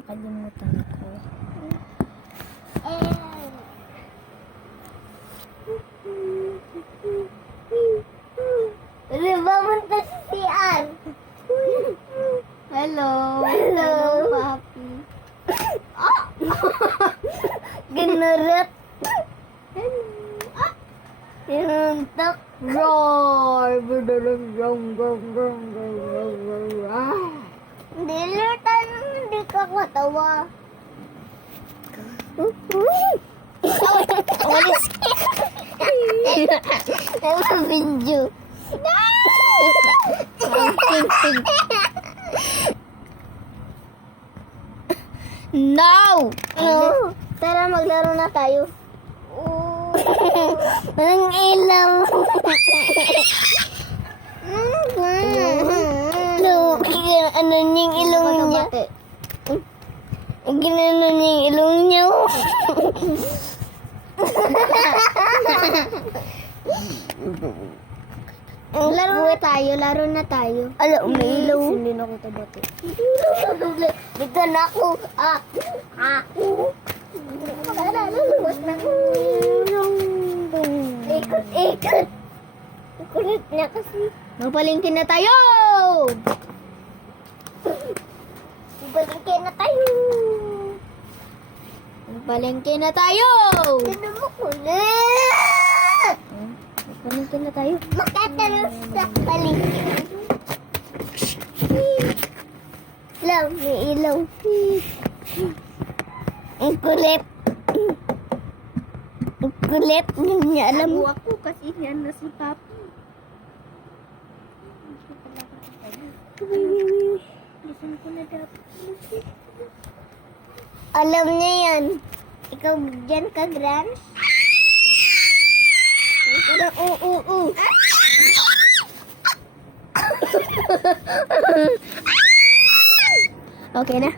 nakalimutan ko. Papunta sa CR. Hello. Hello. Papi. Ginurot. Tinuntok. Roar. Dilita nang hindi ka katawa. Umalis. Ang video. No! No. Tara, maglaro na tayo. Ang ilaw. Ano yung ilong niya? Ginano niya yung ilong niya. Laro na tayo. Ala, may ilaw. Hindi na ko tabate. Dito na ako. Luluwas na ako. Ikot. Kulit niya kasi. Magpalingkin na tayo! Ibalikin na tayo. Magpalingkin na tayo! Sino mo kulit? Magpalingkin na tayo. Makatalo sa paligid. Ilaw, may ilaw. Ang kulit. Ang kulit. Hindi niya alam. Ako kasi yan na si Papi. Listen ko na dapat. Alam niya yan. Ikaw dyan ka, Grans? Parang oo. Okay na?